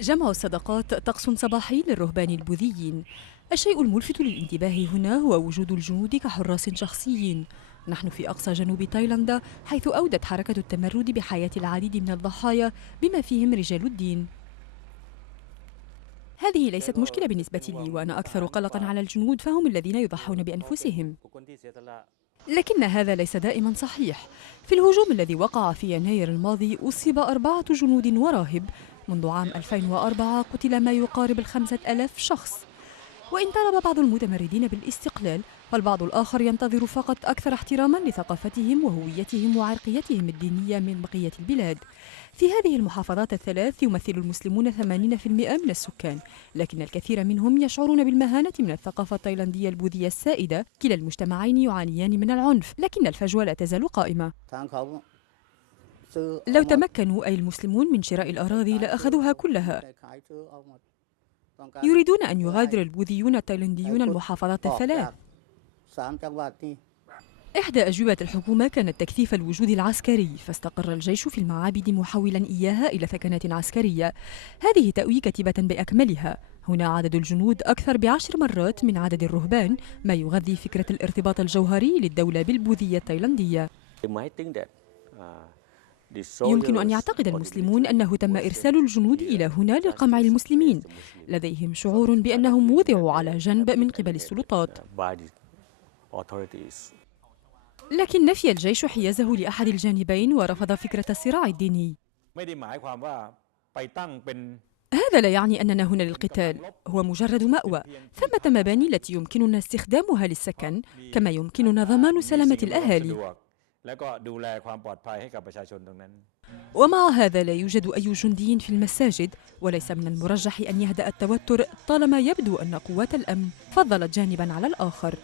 جمع الصدقات طقس صباحي للرهبان البوذيين. الشيء الملفت للانتباه هنا هو وجود الجنود كحراس شخصيين. نحن في أقصى جنوب تايلاندا، حيث أودت حركة التمرد بحياة العديد من الضحايا بما فيهم رجال الدين. هذه ليست مشكلة بالنسبة لي، وأنا أكثر قلقا على الجنود، فهم الذين يضحون بأنفسهم. لكن هذا ليس دائما صحيح. في الهجوم الذي وقع في يناير الماضي أصيب 4 جنود وراهب. منذ عام 2004 قتل ما يقارب 5000 شخص. وإن طالب بعض المتمردين بالاستقلال، فالبعض الآخر ينتظر فقط أكثر احتراما لثقافتهم وهويتهم وعرقيتهم الدينية من بقية البلاد. في هذه المحافظات الثلاث يمثل المسلمون 80% من السكان، لكن الكثير منهم يشعرون بالمهانة من الثقافة التايلاندية البوذية السائدة. كلا المجتمعين يعانيان من العنف، لكن الفجوة لا تزال قائمة. لو تمكنوا أي المسلمون من شراء الأراضي لأخذوها كلها. يريدون أن يغادر البوذيون التايلانديون المحافظات الثلاث. إحدى أجوبة الحكومة كانت تكثيف الوجود العسكري، فاستقر الجيش في المعابد محولا إياها إلى ثكنات عسكرية. هذه تأوي كتيبة بأكملها. هنا عدد الجنود أكثر ب10 مرات من عدد الرهبان، ما يغذي فكرة الارتباط الجوهري للدولة بالبوذية التايلاندية. يمكن أن يعتقد المسلمون أنه تم إرسال الجنود إلى هنا لقمع المسلمين. لديهم شعور بأنهم وضعوا على جنب من قبل السلطات. لكن نفي الجيش حيازه لأحد الجانبين ورفض فكرة الصراع الديني. هذا لا يعني أننا هنا للقتال، هو مجرد مأوى. ثمة مباني التي يمكننا استخدامها للسكن، كما يمكننا ضمان سلامة الأهالي. ومع هذا لا يوجد أي جندي في المساجد، وليس من المرجح أن يهدأ التوتر طالما يبدو أن قوات الأمن فضلت جانبا على الآخر.